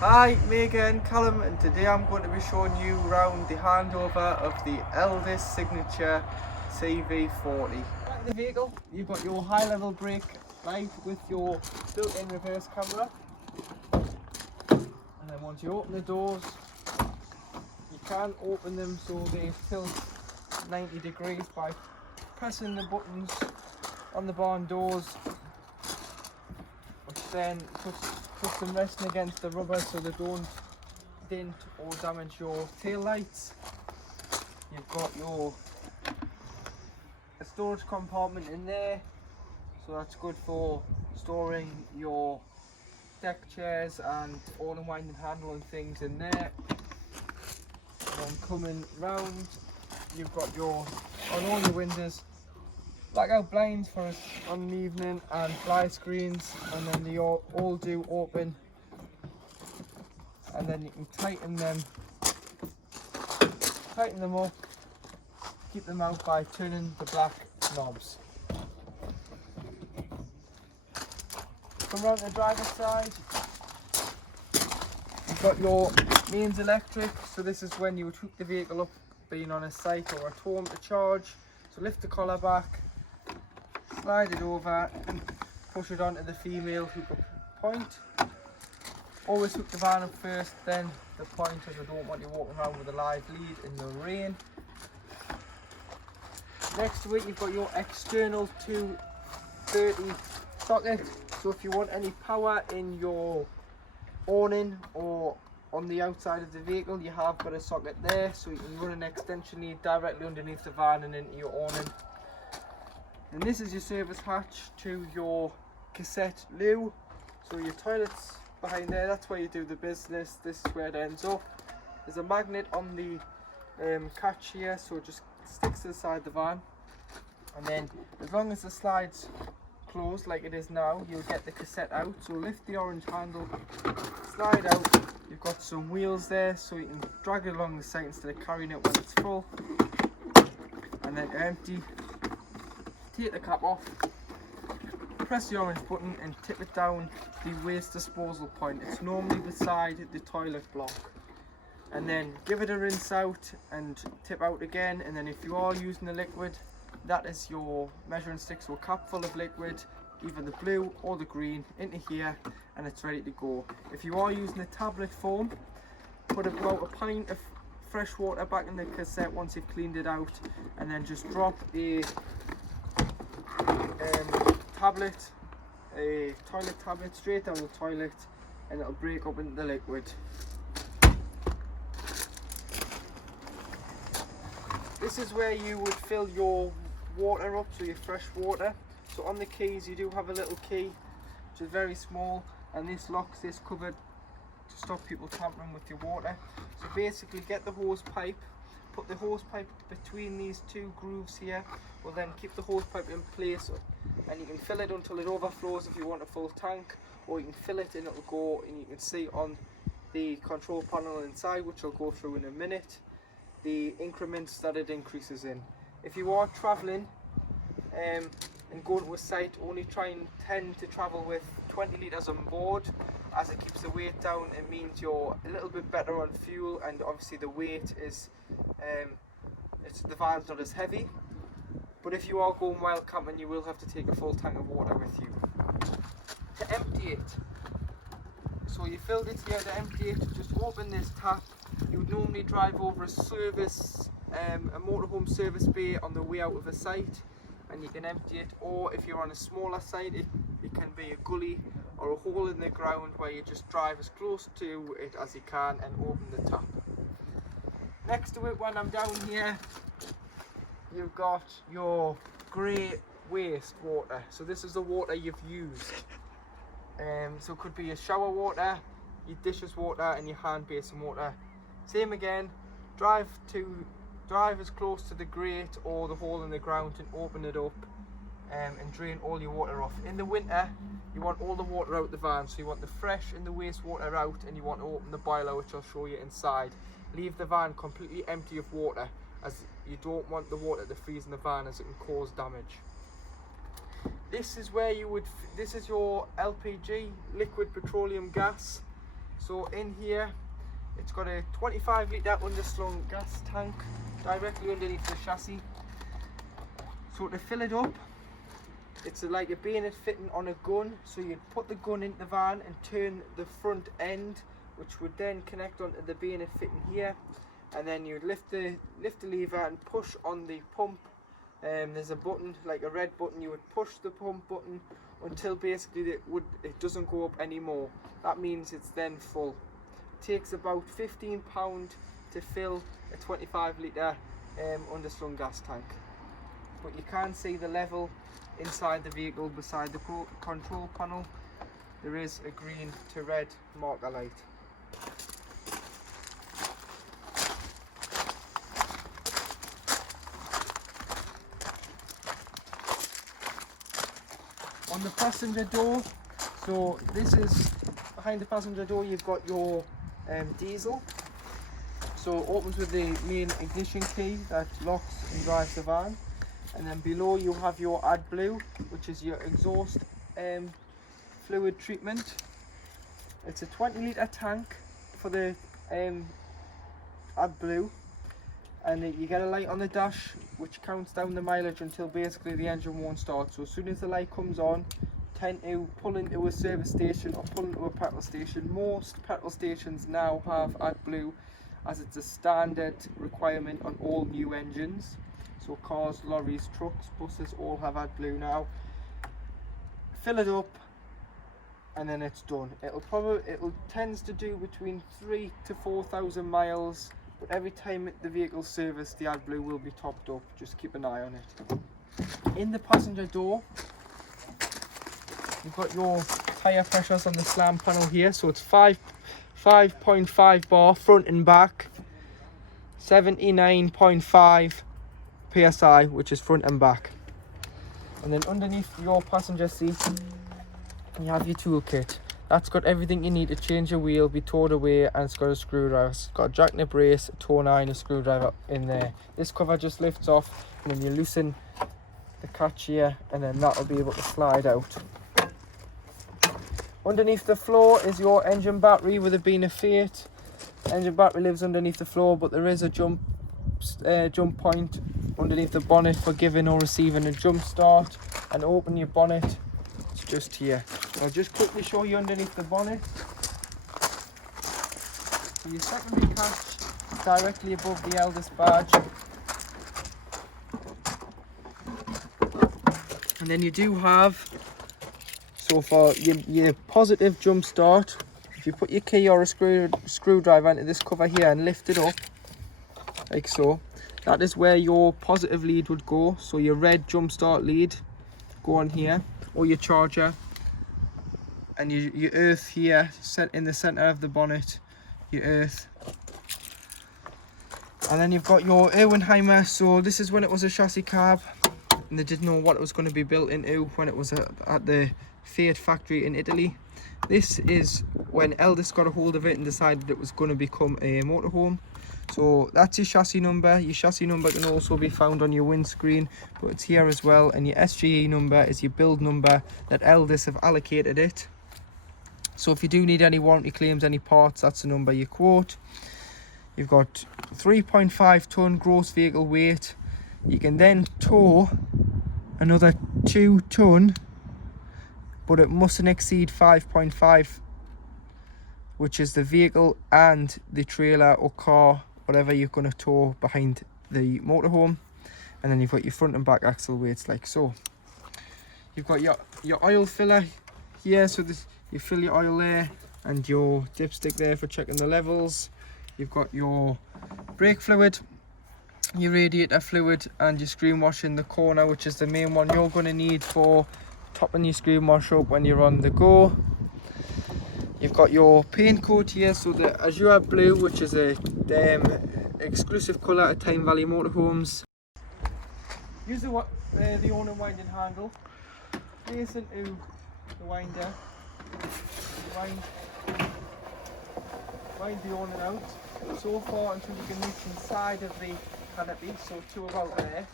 Hi, me again, Callum, and today I'm going to be showing you around the handover of the Elddis Signature CV40. Back in the vehicle, you've got your high level brake light with your built-in reverse camera. And then once you open the doors, you can open them so they tilt 90 degrees by pressing the buttons on the barn doors, which then puts them resting against the rubber so they don't dent or damage your tail lights. You've got a storage compartment in there, so that's good for storing your deck chairs and all-in-winding handle and things in there. And then coming round, you've got on all your windows, blackout blinds for us on an evening and fly screens, and then they all do open, and then you can tighten them up, keep them out by turning the black knobs. Come round to the driver's side, you've got your mains electric, so this is when you would hook the vehicle up being on a site or at home to charge. So lift the collar back, slide it over and push it onto the female hookup point. Always hook the van up first, then the point, as I don't want you walking around with a live lead in the rain. Next to it you've got your external 230 socket, so if you want any power in your awning or on the outside of the vehicle, you have got a socket there, so you can run an extension lead directly underneath the van and into your awning. And this is your service hatch to your cassette loo, so your toilets behind there, that's where you do the business. This is where it ends up. There's a magnet on the catch here, so it just sticks to the side of the van, and then as long as the slide's closed like it is now, you'll get the cassette out. So lift the orange handle, slide out, you've got some wheels there so you can drag it along the side instead of carrying it when it's full. And then empty, take the cap off, press the orange button and tip it down the waste disposal point. It's normally beside the toilet block. And then give it a rinse out and tip out again, and then if you are using the liquid, that is your measuring stick, so a cap full of liquid, either the blue or the green, into here, and it's ready to go. If you are using the tablet form, put about a pint of fresh water back in the cassette once you've cleaned it out, and then just drop a toilet tablet straight down the toilet, and it'll break up into the liquid. This is where you would fill your water up, so your fresh water. So on the keys you do have a little key which is very small, and this locks this cupboard to stop people tampering with your water. So basically get the hose pipe, put the hose pipe between these two grooves here, will then keep the hose pipe in place, and you can fill it until it overflows if you want a full tank, or you can fill it and it'll go, and you can see on the control panel inside, which I'll go through in a minute, the increments that it increases in. If you are travelling and going to a site, only tend to travel with 20 litres on board, as it keeps the weight down. It means you're a little bit better on fuel, and obviously the weight is the van's not as heavy. But if you are going wild camping, you will have to take a full tank of water with you. To empty it, so you filled it here, to empty it, just open this tap. You would normally drive over a motorhome service bay on the way out of a site, and you can empty it, or if you're on a smaller site, it can be a gully or a hole in the ground where you just drive as close to it as you can and open the tap. Next to it, when I'm down here, you've got your grey waste water. So this is the water you've used. So it could be your shower water, your dishes water and your hand basin water. Same again, drive as close to the grate or the hole in the ground and open it up, and drain all your water off. In the winter, you want all the water out the van, so you want the fresh and the waste water out, and you want to open the boiler, which I'll show you inside. Leave the van completely empty of water, as you don't want the water to freeze in the van, as it can cause damage. This is where this is your LPG, liquid petroleum gas. So in here, it's got a 25 litre underslung gas tank directly underneath the chassis. So to fill it up, it's like a bayonet fitting on a gun. So you'd put the gun into the van and turn the front end, which would then connect onto the bayonet fitting here, and then you'd lift the lever and push on the pump. There's a button, like a red button. You would push the pump button until basically it doesn't go up anymore. That means it's then full. It takes about £15 to fill a 25 litre underslung gas tank. But you can see the level inside the vehicle beside the control panel. There is a green to red marker light. On the passenger door, so this is behind the passenger door, you've got your diesel. So it opens with the main ignition key that locks and drives the van, and then below you have your AdBlue, which is your exhaust fluid treatment. It's a 20 litre tank for the AdBlue, and you get a light on the dash which counts down the mileage until basically the engine won't start. So as soon as the light comes on, tend to pull into a service station or pull into a petrol station. Most petrol stations now have AdBlue, as it's a standard requirement on all new engines. So cars, lorries, trucks, buses all have AdBlue now. Fill it up and then it's done. It'll tends to do between 3,000 to 4,000 miles, but every time the vehicle's serviced, the AdBlue will be topped up. Just keep an eye on it. In the passenger door, you've got your tyre pressures on the slam panel here. So it's 5.5 bar front and back, 79.5 psi, which is front and back. And then underneath your passenger seat, you have your toolkit. That's got everything you need to change your wheel, be towed away, and it's got a screwdriver. It's got a jack and a brace, a tow nine, a screwdriver in there. This cover just lifts off, and then you loosen the catch here, and then that'll be able to slide out. Underneath the floor is your engine battery. With it being a Fiat, engine battery lives underneath the floor, but there is a jump point underneath the bonnet for giving or receiving a jump start. And open your bonnet, it's just here. I'll just quickly show you underneath the bonnet. So your secondary catch directly above the Elddis badge. And then you do have, so for your positive jump start, if you put your key or a screwdriver into this cover here and lift it up, like so, that is where your positive lead would go. So your red jump start lead go on here, or your charger, and your earth here, set in the center of the bonnet, your earth. And then you've got your Erwinheimer. So this is when it was a chassis cab and they didn't know what it was going to be built into when it was at the Fiat factory in Italy. This is when Elddis got a hold of it and decided it was going to become a motorhome. So that's your chassis number. Your chassis number can also be found on your windscreen, but it's here as well. And your SGE number is your build number that Elddis have allocated it. So if you do need any warranty claims, any parts, that's the number you quote. You've got 3.5 ton gross vehicle weight. You can then tow another 2 ton, but it mustn't exceed 5.5, which is the vehicle and the trailer or car, whatever you're going to tow behind the motorhome. And then you've got your front and back axle weights like so. You've got your oil filler here, so you fill your oil there, and your dipstick there for checking the levels. You've got your brake fluid, your radiator fluid, and your screen wash in the corner, which is the main one you're going to need for topping your screen wash up when you're on the go. You've got your paint coat here, so the Azure Blue, which is a exclusive colour at Time Valley Motorhomes. Use the on and winding handle, place into the winder, wind the on and out so far until you can reach inside of the canopy, so to about there.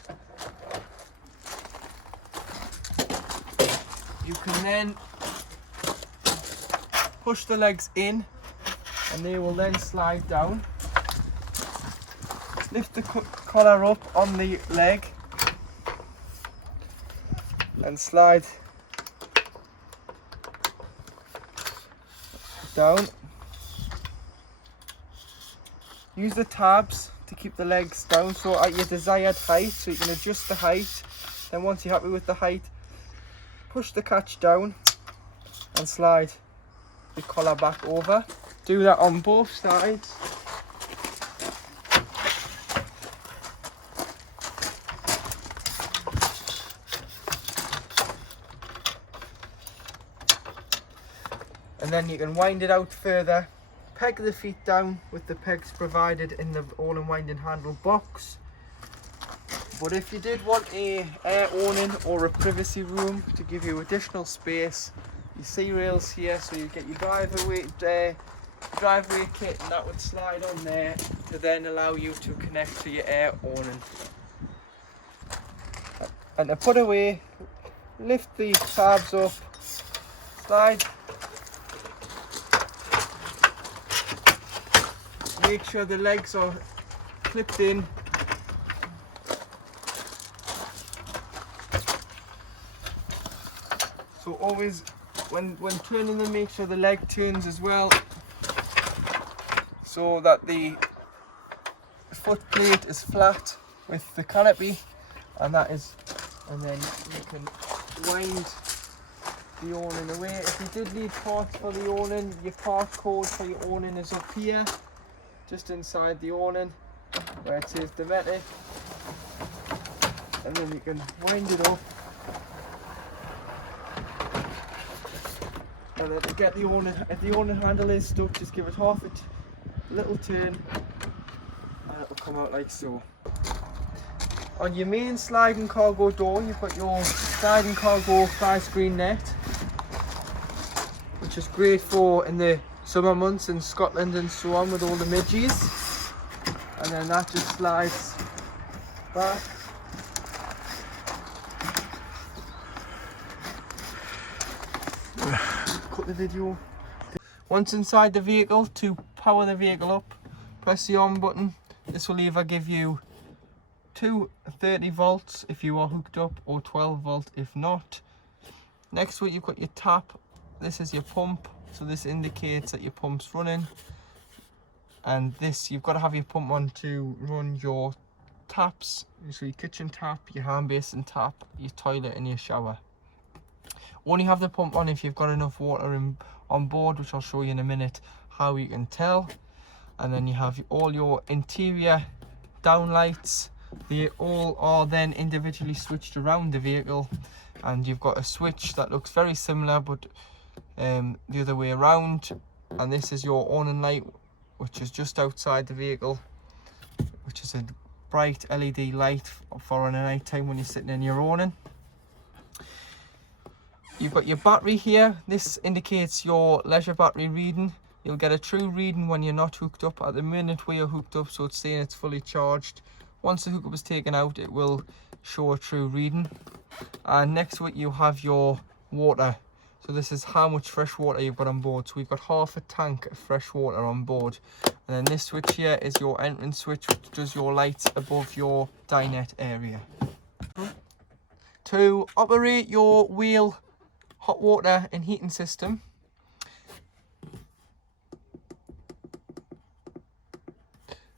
You can then push the legs in and they will then slide down. Lift the collar up on the leg and slide down. Use the tabs to keep the legs down, so at your desired height, so you can adjust the height. Then once you're happy with the height, push the catch down and slide the collar back over. Do that on both sides. And then you can wind it out further. Peg the feet down with the pegs provided in the all-in-winding handle box. But if you did want a air awning or a privacy room to give you additional space, you see rails here, so you get your driveway kit, and that would slide on there to then allow you to connect to your air awning. And to put away, lift the tabs up, slide. Make sure the legs are clipped in. So always, when turning them, make sure the leg turns as well, so that the foot plate is flat with the canopy, and then you can wind the awning away. If you did need parts for the awning, your part code for your awning is up here, just inside the awning where it says Dometic, and then you can wind it up. And then to get the awning, if the awning handle is stuck, just give it half a little turn and it will come out like so. On your main sliding cargo door, you've got your sliding cargo fire screen net, which is great for in the summer months in Scotland and so on with all the midges. And then that just slides back. Cut the video. Once inside the vehicle, to power the vehicle up, press the on button. This will either give you 230 volts if you are hooked up, or 12 volt if not. Next to it, you've got your tap. This is your pump, so this indicates that your pump's running. And this, you've got to have your pump on to run your taps, so your kitchen tap, your hand basin tap, your toilet and your shower. Only have the pump on if you've got enough water on board, which I'll show you in a minute how you can tell. And then you have all your interior downlights. They all are then individually switched around the vehicle, and you've got a switch that looks very similar but the other way around. And this is your awning light, which is just outside the vehicle, which is a bright LED light for in the night time when you're sitting in your awning. You've got your battery here. This indicates your leisure battery reading. You'll get a true reading when you're not hooked up. At the minute where you're hooked up, so it's saying it's fully charged. Once the hookup is taken out, it will show a true reading. And next to it, you have your water. So this is how much fresh water you've got on board. So we've got half a tank of fresh water on board. And then this switch here is your entrance switch, which does your lights above your dinette area. To operate your wheel hot water and heating system,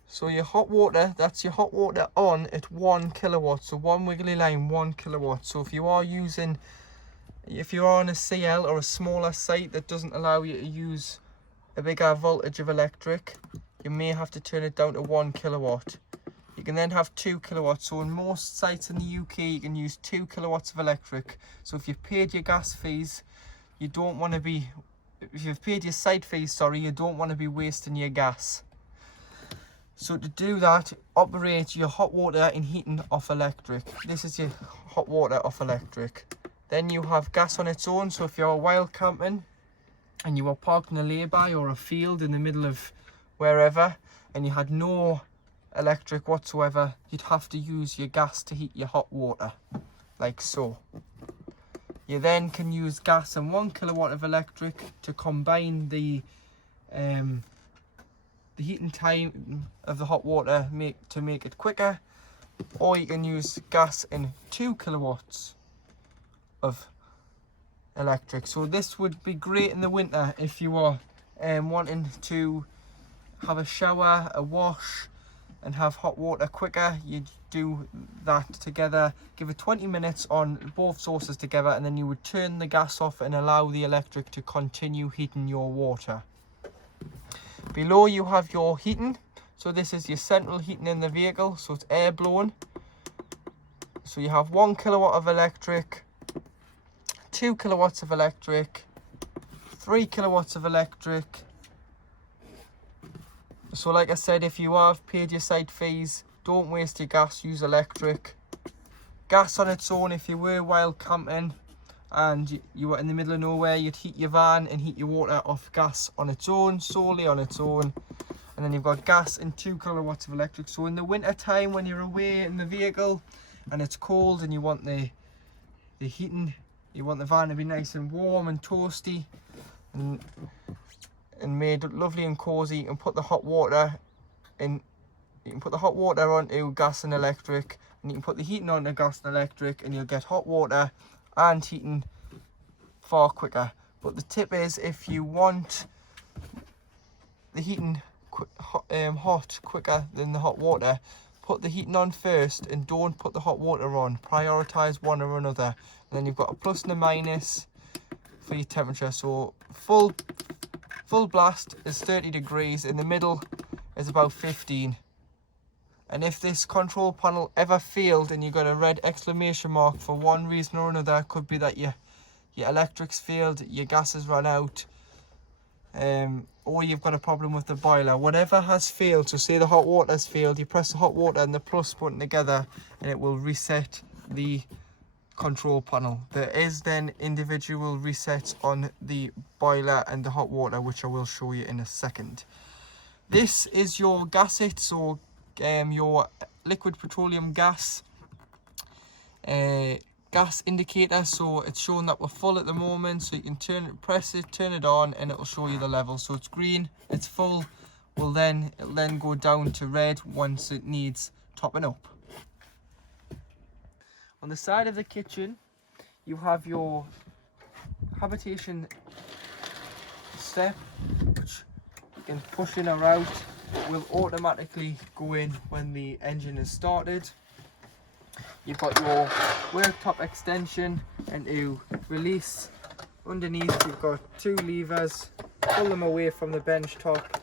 so your hot water, that's your hot water on at 1 kilowatt. So one wiggly line, 1 kilowatt. So if you are on a CL or a smaller site that doesn't allow you to use a bigger voltage of electric, you may have to turn it down to 1 kilowatt. You can then have 2 kilowatts. So in most sites in the UK, you can use 2 kilowatts of electric. So if you've paid your gas fees, you don't want to be, if you've paid your site fees, sorry, you don't want to be wasting your gas. So to do that, operate your hot water and heating off electric. This is your hot water off electric. Then you have gas on its own. So if you're wild camping and you are parked in a lay-by or a field in the middle of wherever, and you had no electric whatsoever, you'd have to use your gas to heat your hot water, like so. You then can use gas and 1 kilowatt of electric to combine the the heating time of the hot water to make it quicker, or you can use gas and 2 kilowatts of electric. So this would be great in the winter if you are wanting to have a shower, a wash, and have hot water quicker. You do that together, give it 20 minutes on both sources together, and then you would turn the gas off and allow the electric to continue heating your water. Below you have your heating. So this is your central heating in the vehicle, so it's air blown. So you have 1 kilowatt of electric, 2 kilowatts of electric, 3 kilowatts of electric. So like I said, if you have paid your site fees, don't waste your gas, use electric. Gas on its own, if you were wild camping and you were in the middle of nowhere, you'd heat your van and heat your water off gas on its own, solely on its own. And then you've got gas and 2 kilowatts of electric. So in the winter time, when you're away in the vehicle and it's cold and you want the heating, you want the van to be nice and warm and toasty and made lovely and cozy, you can put the hot water in. You can put the hot water onto gas and electric, and you can put the heating onto gas and electric, and you'll get hot water and heating far quicker. But the tip is, if you want the heating hot quicker than the hot water, put the heating on first and don't put the hot water on. Prioritize one or another, and then you've got a plus and a minus for your temperature. So full blast is 30 degrees, in the middle is about 15. And if this control panel ever failed and you got a red exclamation mark for one reason or another, it could be that your electric's failed, your gas has run out, or you've got a problem with the boiler. Whatever has failed, so say the hot water has failed, you press the hot water and the plus button together and it will reset the control panel. There is then individual resets on the boiler and the hot water, which I will show you in a second. This is your gasset, so your liquid petroleum gas indicator. So it's showing that we're full at the moment, so you can press it, turn it on, and it will show you the level. So it's green, it's full. It'll then go down to red once it needs topping up. On the side of the kitchen, you have your habitation step, which you can push in or out. It will automatically go in when the engine is started. You've got your worktop extension, and to release underneath you've got 2 levers. Pull them away from the bench top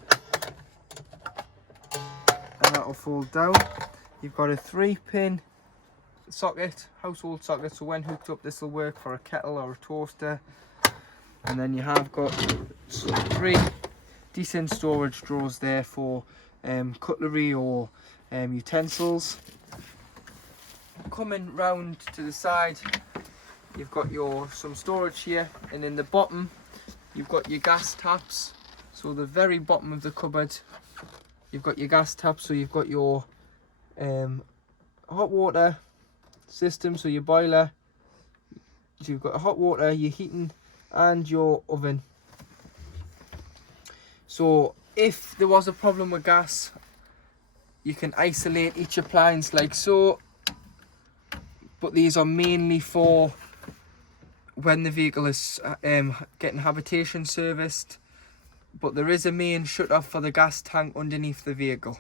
and that will fold down. You've got a 3-pin socket, household socket, so when hooked up this will work for a kettle or a toaster. And then you have got 3 decent storage drawers there for cutlery or utensils. Coming round to the side, you've got some storage here, and in the bottom you've got your gas taps. So the very bottom of the cupboard, you've got your gas taps. So you've got your hot water system, so your boiler. So you've got hot water, your heating, and your oven. So if there was a problem with gas, you can isolate each appliance like so, but these are mainly for when the vehicle is getting habitation serviced. But there is a main shut off for the gas tank underneath the vehicle.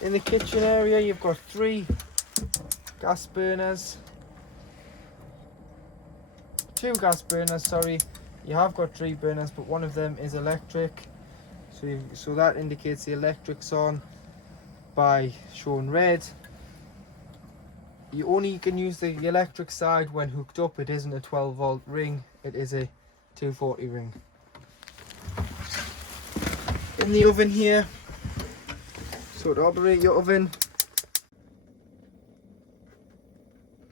In the kitchen area, you've got 3 gas burners. 2 gas burners, sorry. You have got 3 burners, but one of them is electric. So that indicates the electric's on by showing red. You only can use the electric side when hooked up. It isn't a 12-volt ring, it is a 240 ring. In the oven here, so to operate your oven,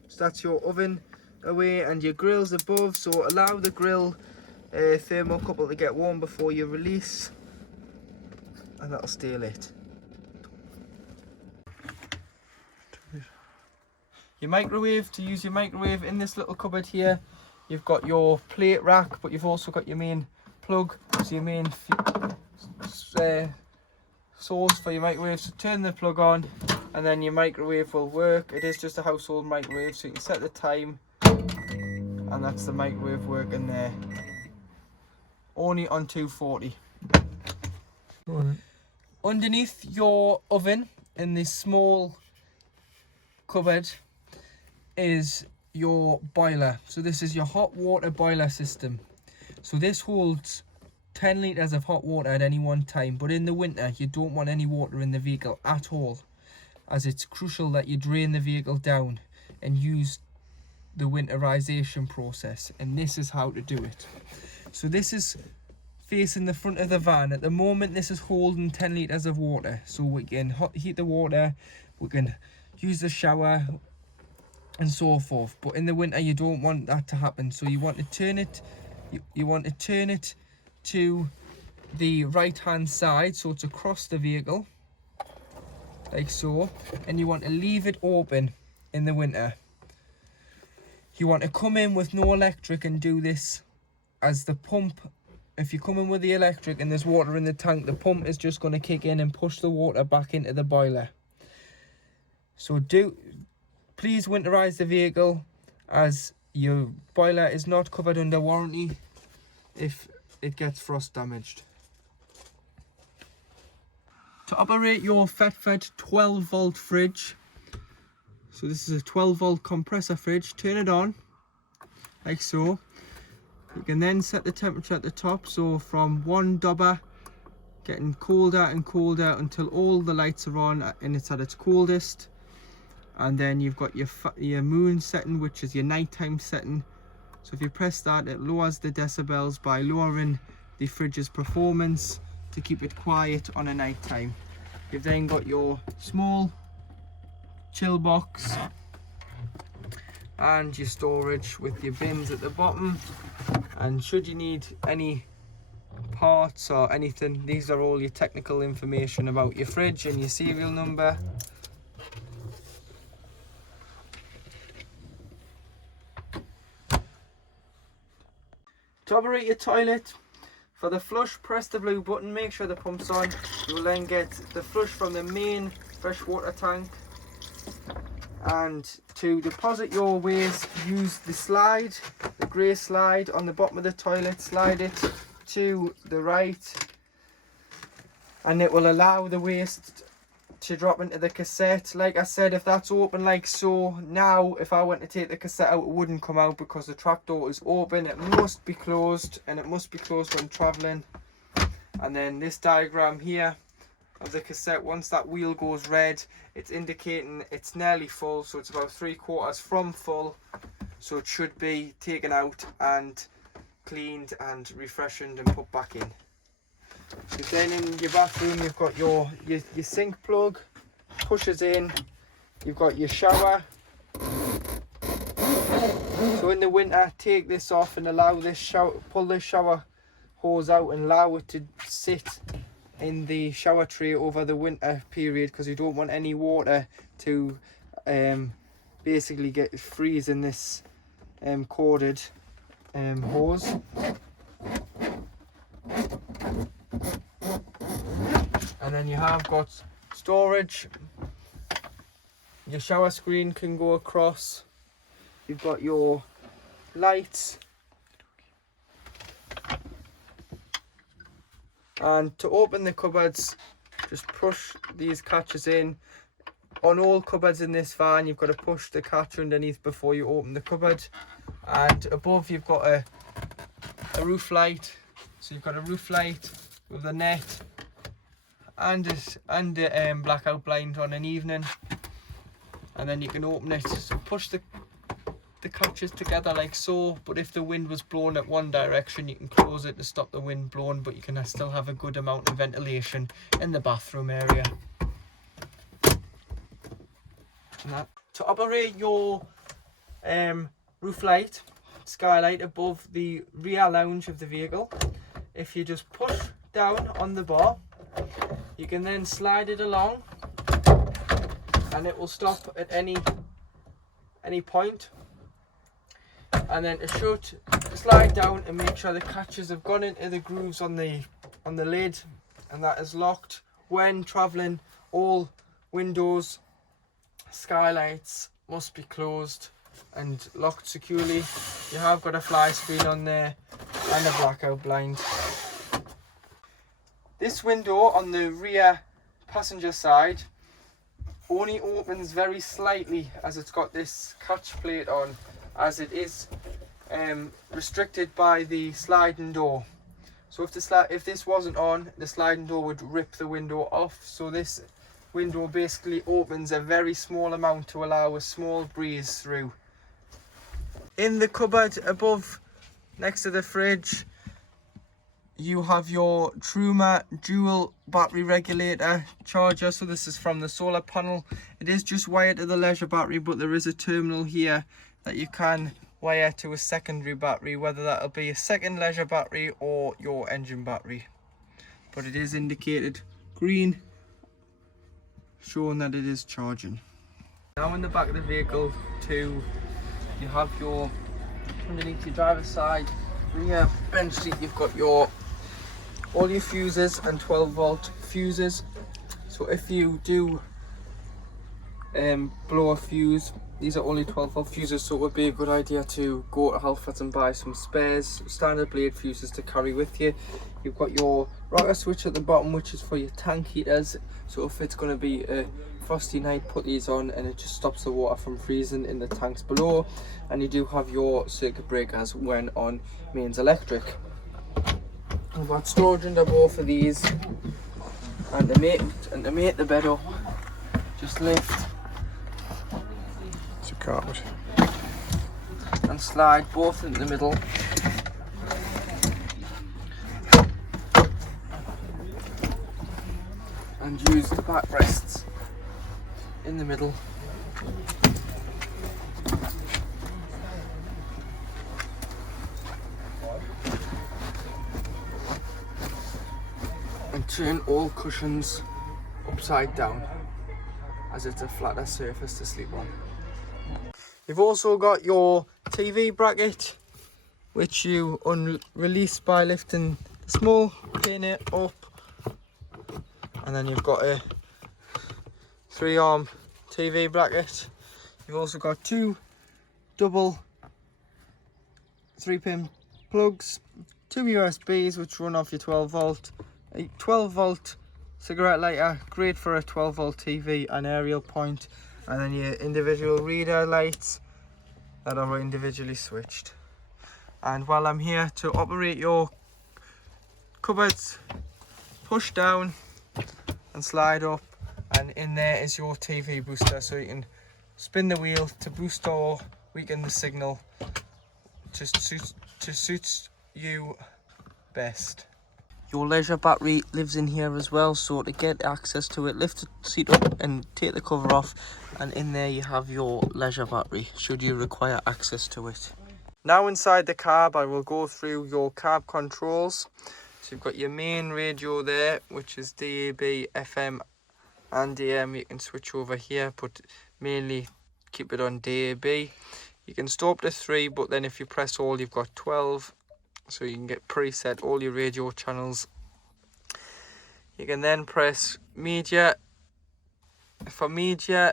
so that's your oven away, and your grill's above, so allow the grill thermocouple to get warm before you release, and that'll stay lit. Your microwave, to use your microwave in this little cupboard here, you've got your plate rack, but you've also got your main plug, so your main source for your microwave. So turn the plug on and then your microwave will work. It is just a household microwave, so you can set the time and that's the microwave working there. Only on 240. Underneath your oven in this small cupboard is your boiler. So this is your hot water boiler system. So this holds 10 litres of hot water at any one time, but in the winter you don't want any water in the vehicle at all, as it's crucial that you drain the vehicle down and use the winterization process, and this is how to do it. So this is facing the front of the van. At the moment this is holding 10 litres of water, so we can heat the water, we can use the shower and so forth, but in the winter you don't want that to happen. So you want to turn it, you want to turn it to the right hand side, so it's across the vehicle like so, and you want to leave it open in the winter. You want to come in with no electric and do this, as the pump, if you come in with the electric and there's water in the tank, the pump is just going to kick in and push the water back into the boiler. So please winterize the vehicle, as your boiler is not covered under warranty if it gets frost damaged. To operate your FET-fed 12 volt fridge, so this is a 12 volt compressor fridge, turn it on like so. You can then set the temperature at the top, so from 1 dobber, getting colder and colder until all the lights are on and it's at its coldest. And then you've got your moon setting, which is your nighttime setting. So if you press that, it lowers the decibels by lowering the fridge's performance to keep it quiet on a night time. You've then got your small chill box and your storage with your bins at the bottom, and should you need any parts or anything, these are all your technical information about your fridge and your serial number. To operate your toilet, for the flush, press the blue button, make sure the pump's on. You will then get the flush from the main freshwater tank. And to deposit your waste, use the slide, the grey slide on the bottom of the toilet, slide it to the right, and it will allow the waste to drop into the cassette. Like I said, if that's open like so, now if I went to take the cassette out, it wouldn't come out because the trapdoor is open. It must be closed, and it must be closed when travelling. And then this diagram here of the cassette, once that wheel goes red, it's indicating it's nearly full, so it's about 3/4 from full, so it should be taken out and cleaned and refreshened and put back in. So then in your bathroom, you've got your sink plug, pushes in, you've got your shower. So in the winter, take this off and allow this shower, pull this shower hose out and allow it to sit in the shower tray over the winter period, because you don't want any water to basically get freeze in this corded hose. And then you have got storage. Your shower screen can go across. You've got your lights. And to open the cupboards, just push these catches in. On all cupboards in this van, you've got to push the catch underneath before you open the cupboard. And above, you've got a roof light. So you've got a roof light with a net and a blackout blind on an evening. And then you can open it. So push the catches together like so, but if the wind was blowing at one direction, you can close it to stop the wind blowing, but you can still have a good amount of ventilation in the bathroom area. To operate your roof light, skylight above the rear lounge of the vehicle, if you just push down on the bar, you can then slide it along and it will stop at any point. and then to shut, slide down and make sure the catches have gone into the grooves on the lid, and that is locked. When travelling, all windows, skylights must be closed and locked securely. You have got a fly screen on there and a blackout blind. This window on the rear passenger side only opens very slightly, as it's got this catch plate on, as it is restricted by the sliding door. So if this wasn't on, the sliding door would rip the window off. So this window basically opens a very small amount to allow a small breeze through. In the cupboard above, next to the fridge, you have your Truma dual battery regulator charger. So this is from the solar panel. It is just wired to the leisure battery, but there is a terminal here that you can wire to a secondary battery, whether that'll be a second leisure battery or your engine battery. But it is indicated green, showing that it is charging. Now in the back of the vehicle too, you have your, underneath your driver's side rear bench seat, you've got all your fuses and 12 volt fuses. So if you do blow a fuse, these are only 12 volt fuses, so it would be a good idea to go to Halfords and buy some spares, standard blade fuses to carry with you. You've got your rocker switch at the bottom, which is for your tank heaters. So if it's going to be a frosty night, put these on and it just stops the water from freezing in the tanks below. And you do have your circuit breakers when on mains electric. We've got storage under both of these, and to make the bed up, just lift Carpet and slide both into the middle, and use the backrests in the middle. And turn all cushions upside down, as it's a flatter surface to sleep on. You've also got your TV bracket, which you release by lifting the small pin up, and then you've got a 3-arm TV bracket. You've also got 2 double 3-pin plugs, 2 USBs which run off your 12 volt, a 12 volt cigarette lighter, great for a 12 volt TV and aerial point, and then your individual reader lights that are individually switched. And while I'm here, to operate your cupboards, push down and slide up, and in there is your TV booster, so you can spin the wheel to boost or weaken the signal to suit you best. Your leisure battery lives in here as well, so to get access to it, lift the seat up and take the cover off, and in there you have your leisure battery should you require access to it. Now inside the cab, I will go through your cab controls. So you've got your main radio there, which is DAB, FM and AM. You can switch over here, but mainly keep it on DAB. You can stop to 3, but then if you press all, you've got 12. So you can get preset all your radio channels. You can then press media. For media,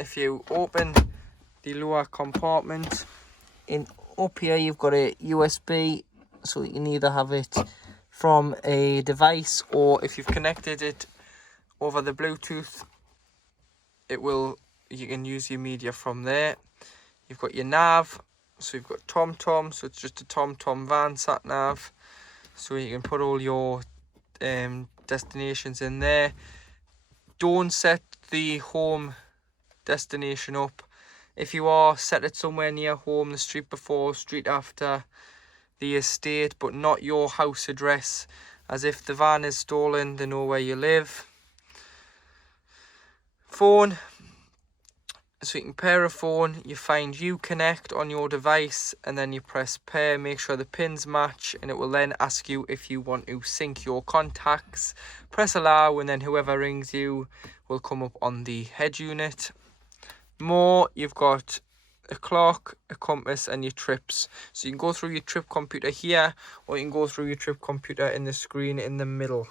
if you open the lower compartment, up here you've got a USB, so you can either have it from a device, or if you've connected it over the Bluetooth, you can use your media from there. You've got your nav. So you've got TomTom, so it's just a TomTom van sat nav. So you can put all your destinations in there. Don't set the home destination up. If you are, set it somewhere near home, the street before, street after, the estate, but not your house address, as if the van is stolen, they know where you live. Phone. So you can pair a phone, you find Uconnect on your device, and then you press pair, make sure the pins match, and it will then ask you if you want to sync your contacts. Press allow, and then whoever rings you will come up on the head unit. More, you've got a clock, a compass and your trips. So you can go through your trip computer here, or you can go through your trip computer in the screen in the middle.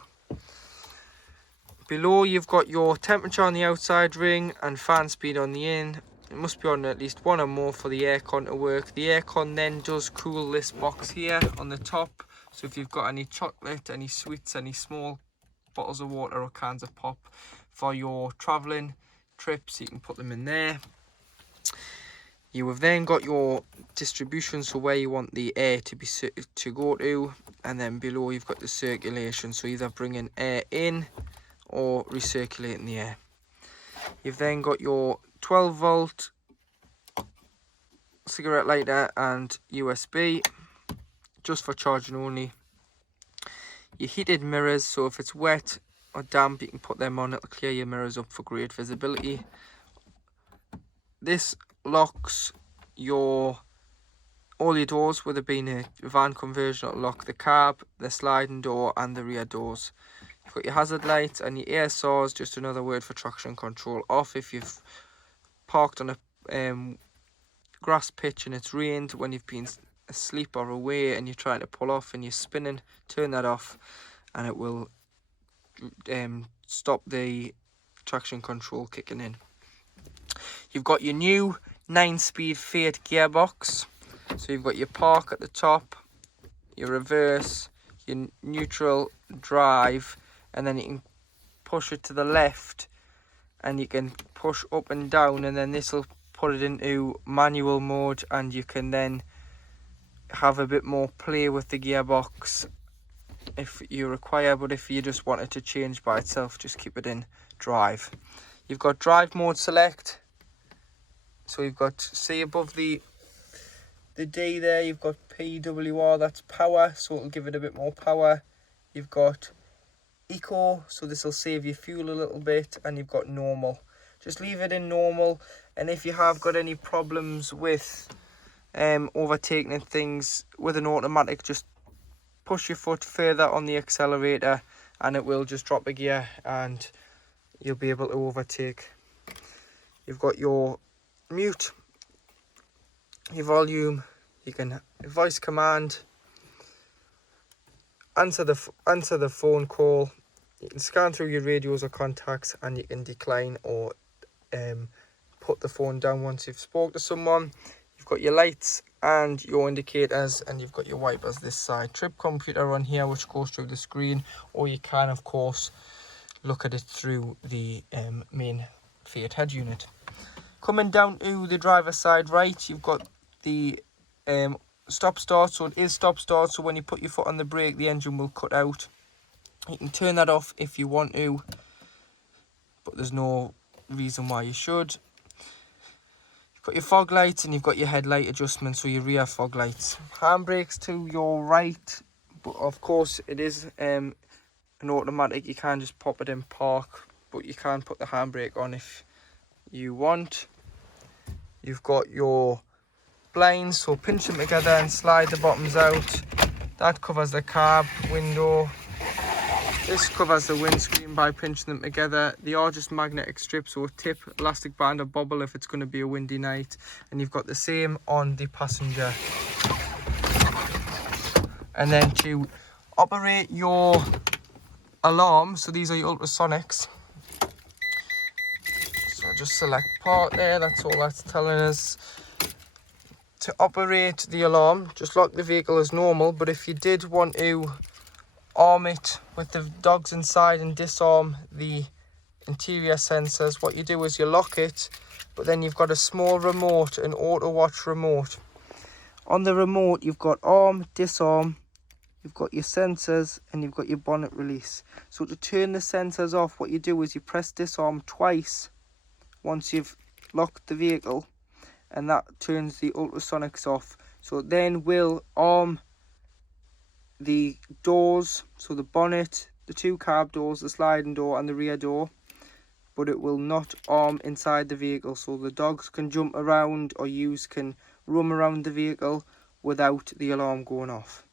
Below you've got your temperature on the outside ring and fan speed on the in. It must be on at least one or more for the aircon to work. The aircon then does cool this box here on the top. So if you've got any chocolate, any sweets, any small bottles of water or cans of pop for your travelling trips, you can put them in there. You have then got your distribution, so where you want the air to go to, and then below you've got the circulation, so either bringing air in or recirculating the air. You've then got your 12 volt cigarette lighter and USB, just for charging only. Your heated mirrors, so if it's wet or damp you can put them on, it'll clear your mirrors up for great visibility. This locks all your doors, whether it being a van conversion, it'll lock the cab, the sliding door and the rear doors. You've got your hazard lights, and your air source, just another word for traction control, off if you've parked on a grass pitch and it's rained. When you've been asleep or away and you're trying to pull off and you're spinning, turn that off and it will stop the traction control kicking in. You've got your new 9-speed Fiat gearbox. So you've got your park at the top, your reverse, your neutral, drive, and then you can push it to the left and you can push up and down, and then this will put it into manual mode, and you can then have a bit more play with the gearbox if you require. But if you just want it to change by itself, just keep it in drive. You've got drive mode select, so you've got, see above the D there, you've got PWR, that's power, so it'll give it a bit more power. You've got eco, so this will save you fuel a little bit, and you've got normal. Just leave it in normal, and if you have got any problems with overtaking things with an automatic, just push your foot further on the accelerator and it will just drop a gear and you'll be able to overtake. You've got your mute, your volume, you can voice command, answer the phone call, you can scan through your radios or contacts, and you can decline or put the phone down once you've spoke to someone. You've got your lights and your indicators, and you've got your wipers this side. Trip computer on here which goes through the screen, or you can of course look at it through the main Fiat head unit. Coming down to the driver's side right, you've got the stop start, so it is stop start, so when you put your foot on the brake the engine will cut out. You can turn that off if you want to, but there's no reason why you should. You've got your fog lights and you've got your headlight adjustment, so your rear fog lights. Handbrakes to your right, but of course it is an automatic, you can't just pop it in park, but you can put the handbrake on if you want. You've got your blinds, so pinch them together and slide the bottoms out. That covers the cab window. This covers the windscreen by pinching them together. They are just magnetic strips, so a tip, elastic band or bobble if it's going to be a windy night. And you've got the same on the passenger. And then to operate your alarm, so these are your ultrasonics. So just select part there, that's all that's telling us. To operate the alarm, just lock the vehicle as normal, but if you did want to arm it with the dogs inside and disarm the interior sensors, what you do is you lock it, but then you've got a small remote, an auto watch remote. On the remote you've got arm, disarm, you've got your sensors, and you've got your bonnet release. So to turn the sensors off, what you do is you press disarm twice once you've locked the vehicle, and that turns the ultrasonics off. So it then will arm the doors, so the bonnet, the two cab doors, the sliding door and the rear door, but it will not arm inside the vehicle, so the dogs can jump around or you can roam around the vehicle without the alarm going off.